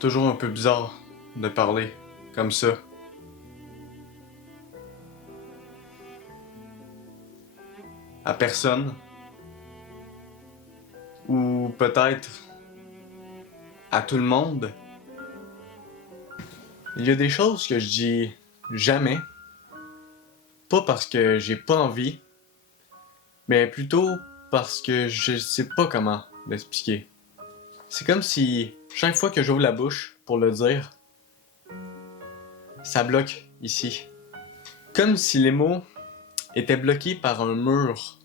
toujours un peu bizarre de parler comme ça. À personne. Ou peut-être à tout le monde. Il y a des choses que je dis jamais. Pas parce que j'ai pas envie, mais plutôt parce que je sais pas comment l'expliquer. C'est comme si chaque fois que j'ouvre la bouche pour le dire, ça bloque ici. Comme si les mots étaient bloqués par un mur,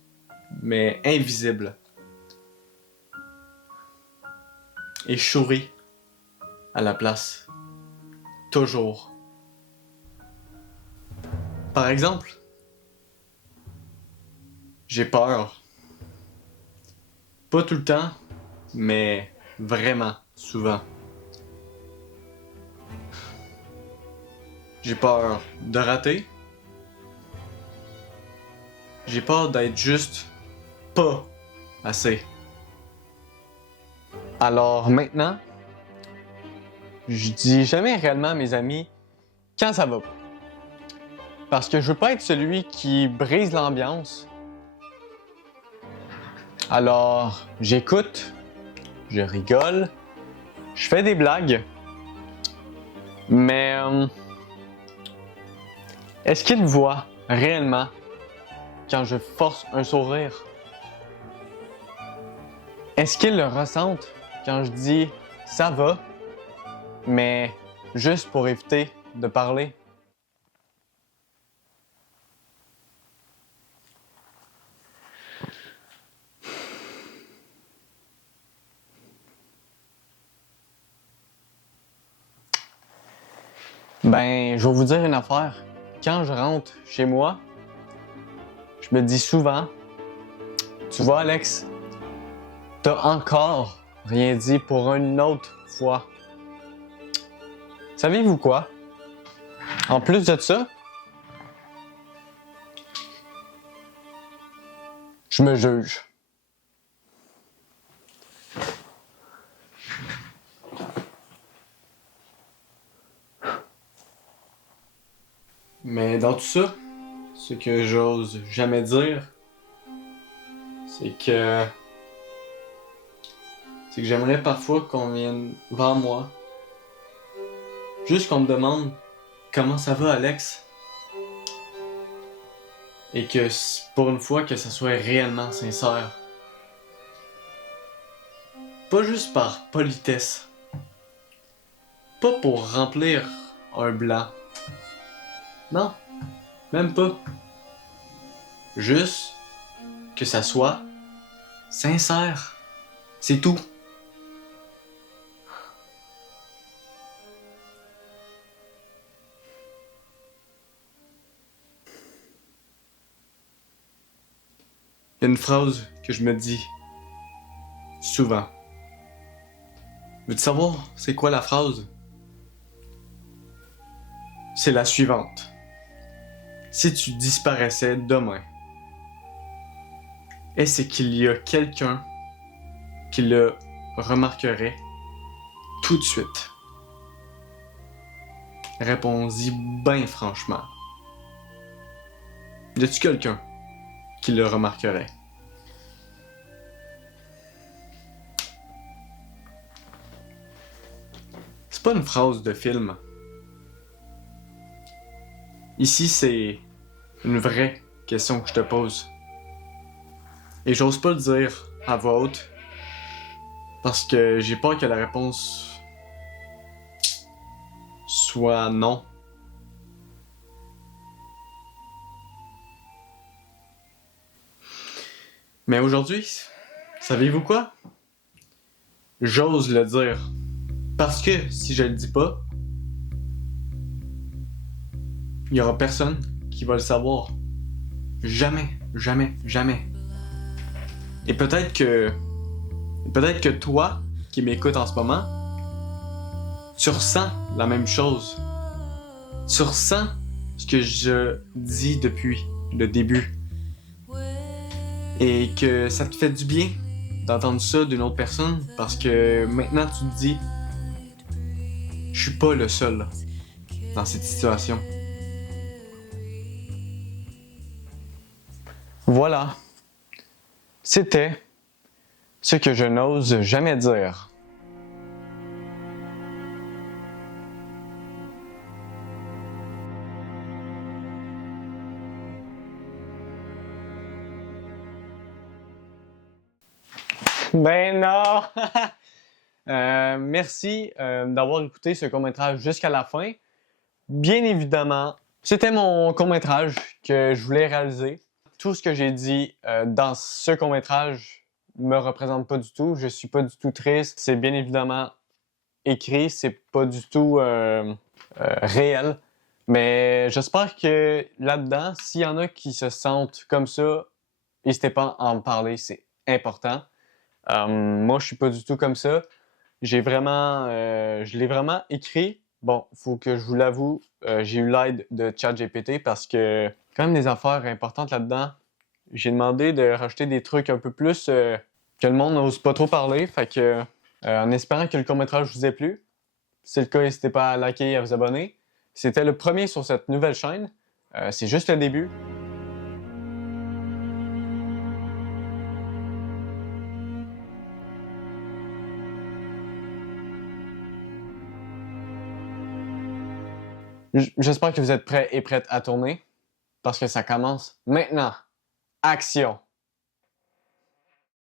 mais invisible. Et je souris à la place. Toujours. Par exemple, j'ai peur. Pas tout le temps, mais vraiment souvent. J'ai peur de rater. J'ai peur d'être juste pas assez. Alors maintenant, je dis jamais réellement à mes amis quand ça va pas. Parce que je veux pas être celui qui brise l'ambiance. Alors, j'écoute, je rigole, je fais des blagues, mais est-ce qu'ils voient réellement quand je force un sourire? Est-ce qu'ils le ressentent quand je dis ça va, mais juste pour éviter de parler? Ben, je vais vous dire une affaire. Quand je rentre chez moi, je me dis souvent, tu vois Alex, t'as encore rien dit pour une autre fois. Savez-vous quoi? En plus de ça, je me juge. Mais dans tout ça, ce que j'ose jamais dire, c'est que j'aimerais parfois qu'on vienne vers moi, juste qu'on me demande comment ça va Alex, et que pour une fois que ça soit réellement sincère. Pas juste par politesse, pas pour remplir un blanc. Non, même pas. Juste que ça soit sincère. C'est tout. Il y a une phrase que je me dis souvent. Veux-tu savoir c'est quoi la phrase? C'est la suivante. Si tu disparaissais demain, est-ce qu'il y a quelqu'un qui le remarquerait tout de suite? Réponds-y bien franchement. Y a-tu quelqu'un qui le remarquerait? C'est pas une phrase de film. Ici, c'est une vraie question que je te pose. Et j'ose pas le dire à voix haute parce que j'ai peur que la réponse soit non. Mais aujourd'hui, savez-vous quoi? J'ose le dire. Parce que si je le dis pas, il y aura personne qui va le savoir. Jamais, jamais, jamais. Et peut-être que toi, qui m'écoutes en ce moment, tu ressens la même chose. Tu ressens ce que je dis depuis le début. Et que ça te fait du bien d'entendre ça d'une autre personne parce que maintenant tu te dis Je suis pas le seul dans cette situation. Voilà. C'était ce que je n'ose jamais dire. Ben non! Merci d'avoir écouté ce court-métrage jusqu'à la fin. Bien évidemment, c'était mon court-métrage que je voulais réaliser. Tout ce que j'ai dit dans ce court-métrage me représente pas du tout. Je suis pas du tout triste. C'est bien évidemment écrit, c'est pas du tout réel. Mais j'espère que là-dedans, s'il y en a qui se sentent comme ça, n'hésitez pas à en parler, c'est important. Moi, je suis pas du tout comme ça. Je l'ai vraiment écrit. Bon, faut que je vous l'avoue, j'ai eu l'aide de ChatGPT parce que quand même des affaires importantes là-dedans. J'ai demandé de rajouter des trucs un peu plus que le monde n'ose pas trop parler. Fait que, en espérant que le court-métrage vous ait plu. Si c'est le cas, n'hésitez pas à liker et à vous abonner. C'était le premier sur cette nouvelle chaîne. C'est juste le début. J'espère que vous êtes prêts et prêtes à tourner parce que ça commence maintenant. Action!